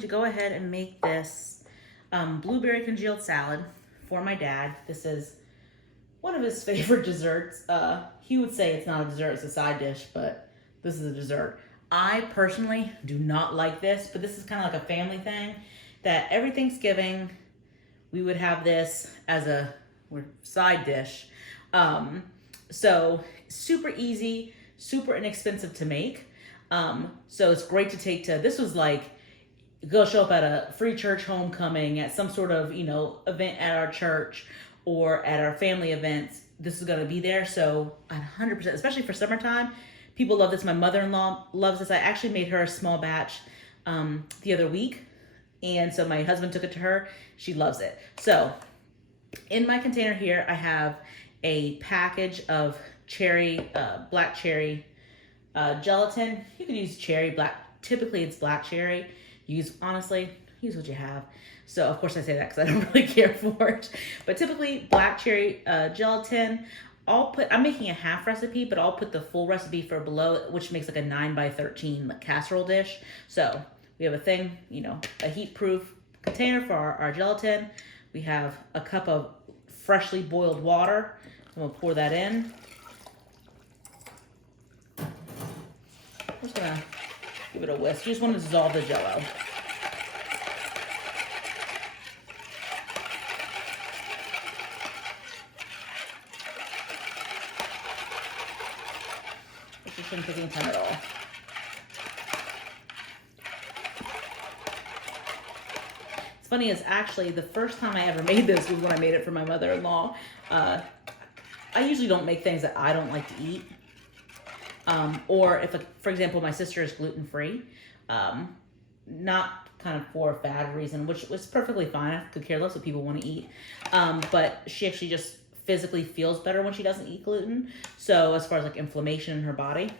to go ahead and make this blueberry congealed salad for my dad. This is one of his favorite desserts. He would say it's not a dessert, it's a side dish, but this is a dessert. I personally do not like this, but this is kind of like a family thing that every Thanksgiving we would have this as a side dish. So super easy, super inexpensive to make. So it's great to take to, this was like, go show up at a free church homecoming, at some sort of, event at our church or at our family events. This is going to be there. So 100%, especially for summertime, people love this. My mother-in-law loves this. I actually made her a small batch the other week. And so my husband took it to her. She loves it. So in my container here, I have a package of black cherry gelatin. You can use cherry, black. Typically it's black cherry. Honestly, use what you have. So of course I say that because I don't really care for it. But typically black cherry gelatin. I'm making a half recipe, but I'll put the full recipe for below, which makes like a 9x13 casserole dish. So we have a thing, a heat-proof container for our gelatin. We have a cup of freshly boiled water. I'm gonna pour that in. I'm just gonna give it a whisk. You just want to dissolve the Jello. This isn't taking time at all. Funny is actually the first time I ever made this was when I made it for my mother-in-law. I usually don't make things that I don't like to eat. Or if, for example, my sister is gluten-free, not kind of for a fad reason, which was perfectly fine. I could care less what people want to eat. But she actually just physically feels better when she doesn't eat gluten. So as far as like inflammation in her body.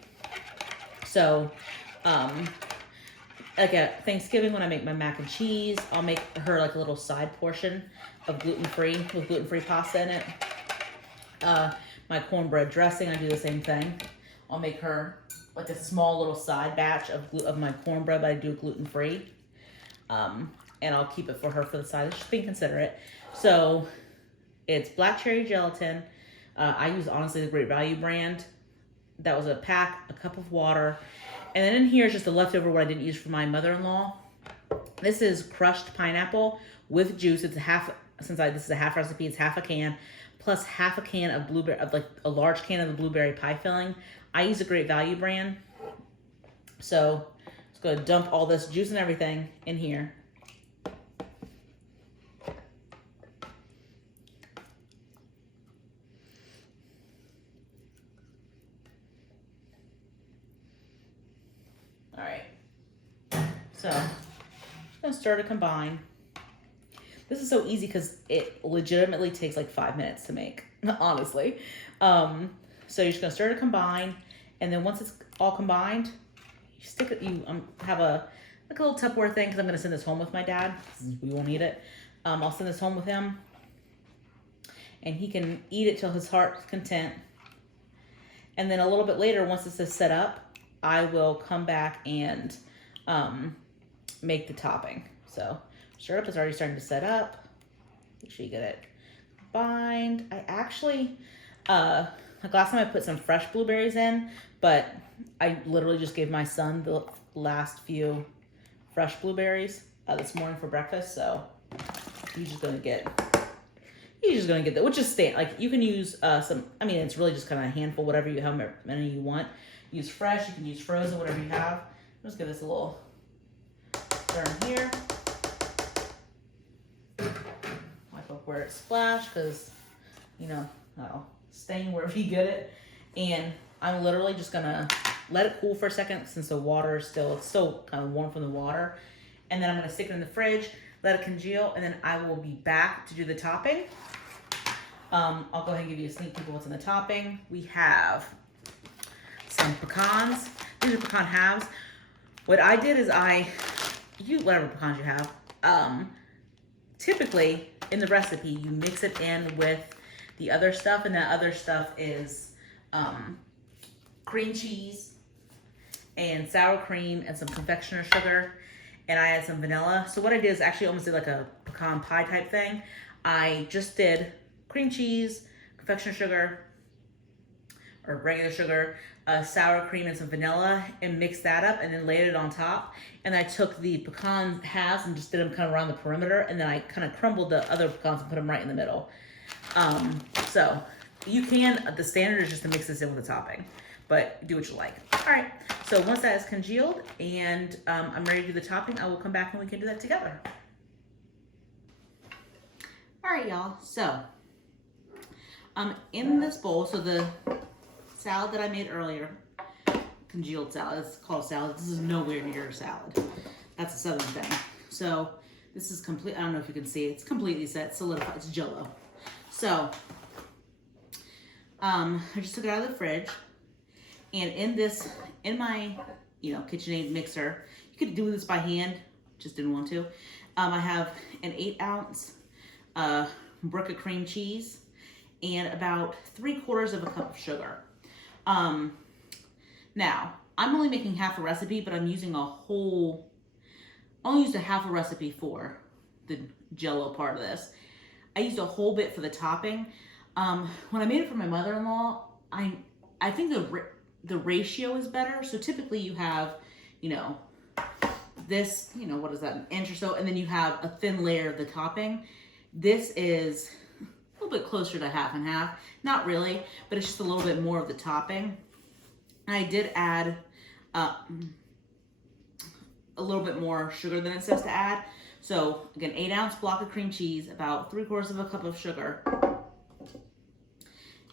So, like at Thanksgiving when I make my mac and cheese, I'll make her like a little side portion of gluten-free with gluten-free pasta in it. My cornbread dressing, I do the same thing. I'll make her like a small little side batch of my cornbread, but I do it gluten-free. And I'll keep it for her for the side. Just being considerate. So it's black cherry gelatin. I use honestly the Great Value brand. That was a pack, a cup of water. And then in here is just the leftover what I didn't use for my mother-in-law. This is crushed pineapple with juice. It's this is a half recipe, it's half a can, plus half a can of like a large can of the blueberry pie filling. I use a Great Value brand. So let's go dump all this juice and everything in here. All right, so I'm gonna stir to combine. This is so easy because it legitimately takes like 5 minutes to make, honestly. So you're just gonna stir to combine, and then once it's all combined, you stick it. You have a little Tupperware thing because I'm gonna send this home with my dad. We won't eat it. I'll send this home with him, and he can eat it till his heart's content. And then a little bit later, once this is set up, I will come back and make the topping. So syrup is already starting to set up. Make sure you get it combined. I actually, like last time I put some fresh blueberries in, but I literally just gave my son the last few fresh blueberries this morning for breakfast. So he's just gonna get that, which is like you can use it's really just kind of a handful, whatever you have, many you want. Use fresh, you can use frozen, whatever you have. Let's give this a little stir in here. Wipe up where it splashed because, that'll stain wherever you get it. And I'm literally just gonna let it cool for a second since the water is it's still kind of warm from the water. And then I'm gonna stick it in the fridge, let it congeal, and then I will be back to do the topping. I'll go ahead and give you a sneak peek of what's in the topping. We have some pecans. These are pecan halves. What I did is use whatever pecans you have. Typically in the recipe, you mix it in with the other stuff, and that other stuff is cream cheese and sour cream and some confectioner sugar. and I added some vanilla. So what I did is actually almost did like a pecan pie type thing. I just did cream cheese, confectioner sugar, or regular sugar, sour cream and some vanilla, and mixed that up and then laid it on top. And I took the pecan halves and just did them kind of around the perimeter, and then I kind of crumbled the other pecans and put them right in the middle. So you can, the standard is just to mix this in with the topping, but do what you like. All right, so once that is congealed and I'm ready to do the topping, I will come back and we can do that together. All right, y'all, so in this bowl, so the salad that I made earlier, congealed salad, it's called salad. This is nowhere near a salad. That's a southern thing. So this is complete, I don't know if you can see it, it's completely set, solidified, it's Jello. So I just took it out of the fridge, and in my, KitchenAid mixer, you could do this by hand, just didn't want to. I have an 8-ounce brick of cream cheese and about 3/4 of a cup of sugar. Now, I'm only making half a recipe, but I'm using I only used a half a recipe for the Jello part of this. I used a whole bit for the topping. When I made it for my mother-in-law, I think the ratio is better. So typically you have, this, what is that, an inch or so, and then you have a thin layer of the topping. This is a little bit closer to half and half. Not really, but it's just a little bit more of the topping. I did add a little bit more sugar than it says to add. So again, 8-ounce block of cream cheese, about 3/4 of a cup of sugar.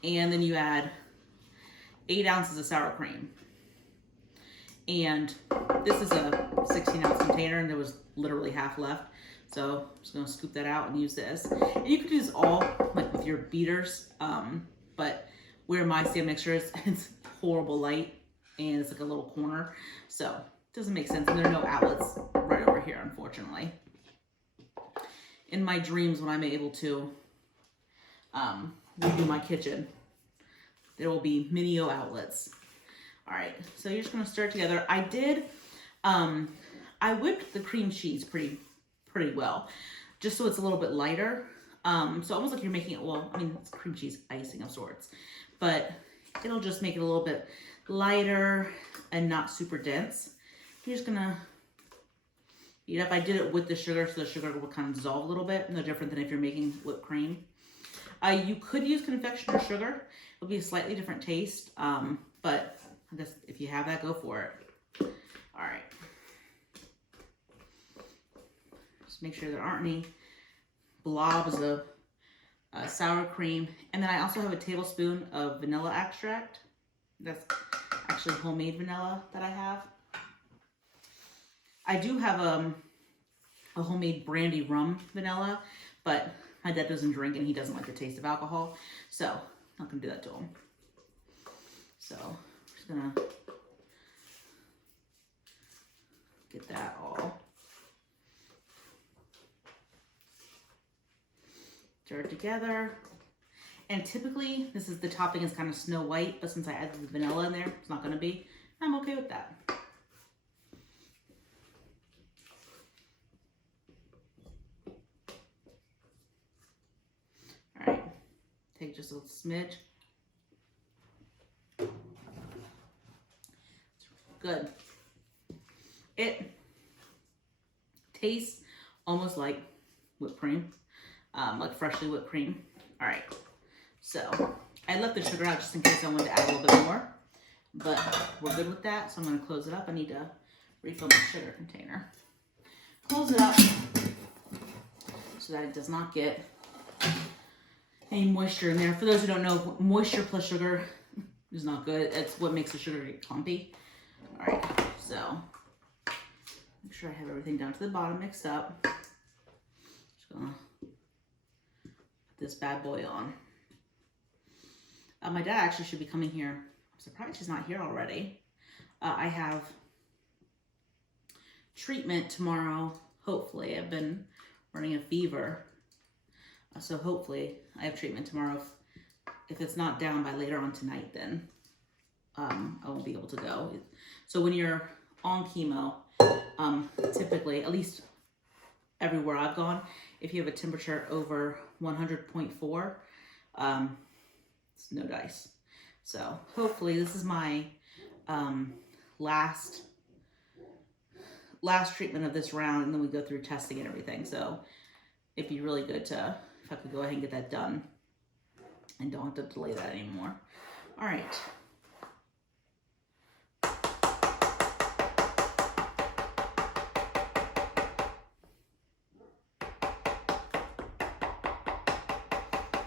And then you add 8 ounces of sour cream. And this is a 16-ounce container, and there was literally half left. So I'm just gonna scoop that out and use this. And you could do this all like with your beaters, but where my stand mixer is, it's horrible light, and it's like a little corner. So it doesn't make sense, and there are no outlets right over here, unfortunately. In my dreams, when I'm able to redo my kitchen, there will be mini outlets. All right, so you're just gonna stir it together. I did, I whipped the cream cheese pretty well, just so it's a little bit lighter. So almost like you're making it, well, I mean, it's cream cheese icing of sorts, but it'll just make it a little bit lighter and not super dense. You're just gonna beat up. I did it with the sugar, so the sugar will kind of dissolve a little bit, no different than if you're making whipped cream. You could use confectioner sugar. It'll be a slightly different taste, but I guess if you have that, go for it. All right. Just make sure there aren't any blobs of sour cream. And then I also have a tablespoon of vanilla extract. That's actually homemade vanilla that I have. I do have a homemade brandy rum vanilla, but my dad doesn't drink and he doesn't like the taste of alcohol, so I'm not gonna do that to him. So I'm just gonna get that all stirred together. And typically the topping is kind of Snow White, but since I added the vanilla in there, it's not gonna be. I'm okay with that. All right, take just a smidge. Good. It tastes almost like whipped cream, like freshly whipped cream. All right, so I left the sugar out just in case I wanted to add a little bit more, but we're good with that. So I'm gonna close it up. I need to refill my sugar container. Close it up so that it does not get any moisture in there. For those who don't know, moisture plus sugar is not good. It's what makes the sugar get clumpy. All right, so make sure I have everything down to the bottom mixed up. Just gonna put this bad boy on. My dad actually should be coming here. I'm surprised he's not here already. I have treatment tomorrow, hopefully. I've been running a fever, so hopefully I have treatment tomorrow. If it's not down by later on tonight, then I won't be able to go. So when you're on chemo, Typically, at least everywhere I've gone, if you have a temperature over 100.4, it's no dice. So hopefully this is my last treatment of this round, and then we go through testing and everything. So it'd be really good to, if I could go ahead and get that done and don't have to delay that anymore. All right.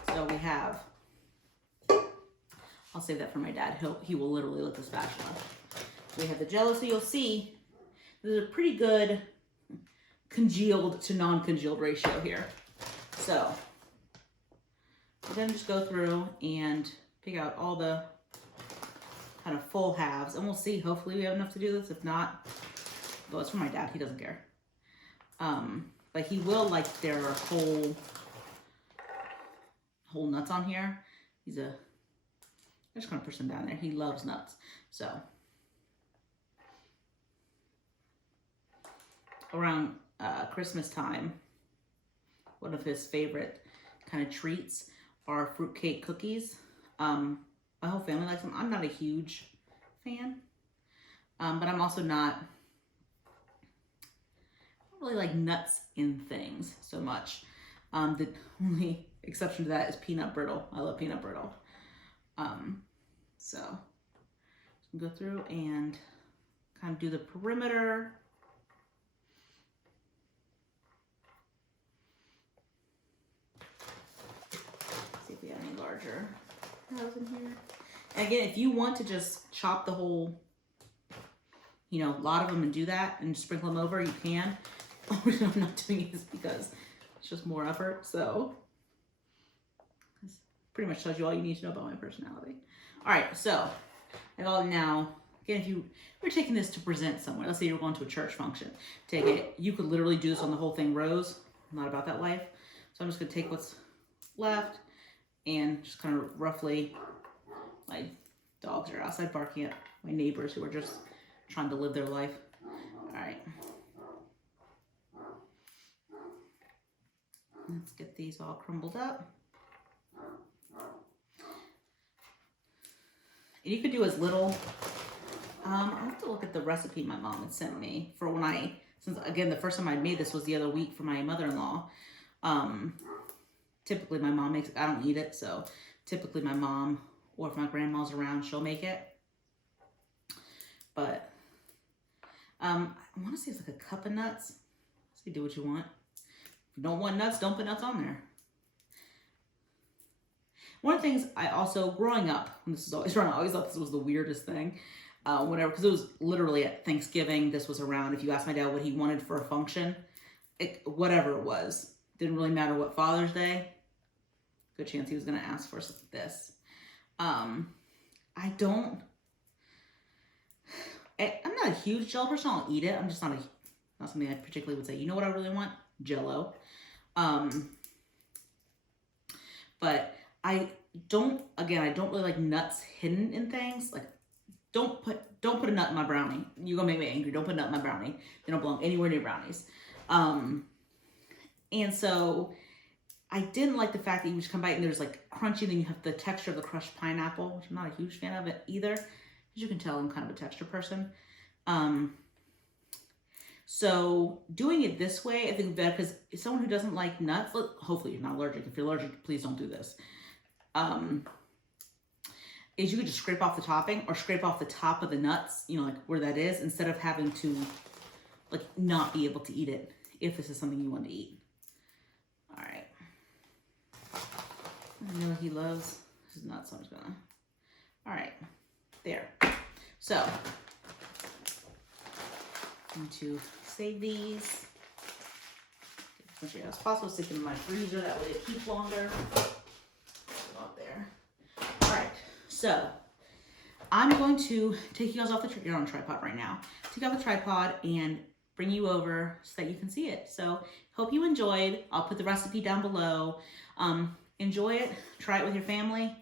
So we have, I'll save that for my dad. He will literally lick the spatula. We have the Jello, so you'll see there's a pretty good congealed to non-congealed ratio here. So we're gonna just go through and pick out all the kind of full halves, and we'll see. Hopefully we have enough to do this. If not, well, it's for my dad. He doesn't care. But he will like their whole nuts on here. I'm just gonna push them down there. He loves nuts. So around Christmas time, one of his favorite kind of treats are fruitcake cookies. My whole family likes them. I'm not a huge fan, but I'm also not, I don't really like nuts in things so much. The only exception to that is peanut brittle. I love peanut brittle. So go through and kind of do the perimeter. See if we have any larger halves in here. And again, if you want to just chop the whole, lot of them and do that and sprinkle them over, you can. The reason I'm not doing it is because it's just more effort. So this pretty much tells you all you need to know about my personality. All right, so I've all now, again, if you're taking this to present somewhere, let's say you're going to a church function, take it, you could literally do this on the whole thing rows. I'm not about that life. So I'm just gonna take what's left and just kind of roughly, my dogs are outside barking at my neighbors who are just trying to live their life. All right. Let's get these all crumbled up. And you could do as little, I'll have to look at the recipe my mom had sent me for when since again, the first time I made this was the other week for my mother-in-law. Typically my mom makes it, I don't eat it, so typically my mom, or if my grandma's around, she'll make it. But I want to say it's like a cup of nuts. So you do what you want. If you don't want nuts, don't put nuts on there. One of the things I also, growing up, and this is always wrong, I always thought this was the weirdest thing, because it was literally at Thanksgiving, this was around, if you asked my dad what he wanted for a function, whatever it was, didn't really matter what, Father's Day, good chance he was going to ask for this. I'm not a huge Jello person. I'll eat it. I'm just not something I particularly would say, you know what I really want? Jello. But I don't really like nuts hidden in things. Like, don't put a nut in my brownie. You're gonna make me angry. Don't put a nut in my brownie. They don't belong anywhere near brownies. And so I didn't like the fact that you just come by and there's like crunchy, then you have the texture of the crushed pineapple, which I'm not a huge fan of it either. As you can tell, I'm kind of a texture person. So doing it this way, I think better, because someone who doesn't like nuts, hopefully you're not allergic. If you're allergic, please don't do this. Is you could just scrape off the topping or scrape off the top of the nuts, like where that is, instead of having to like not be able to eat it if this is something you want to eat. All right. I know he loves his nuts, so I'm just gonna, all right, there. So I'm going to save these as much as possible, stick them in my freezer, that way it keeps longer. Out there. All right, so I'm going to take you guys off you're on a tripod right now, take off the tripod and bring you over so that you can see it. So hope you enjoyed. I'll put the recipe down below. Enjoy it, try it with your family.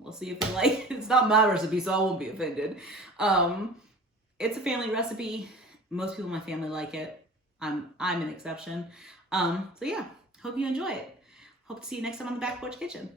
We'll see if you like it. It's not my recipe, so I won't be offended. it's a family recipe. Most people in my family like it. I'm an exception. So yeah, hope you enjoy it. Hope to see you next time on the Back Porch Kitchen.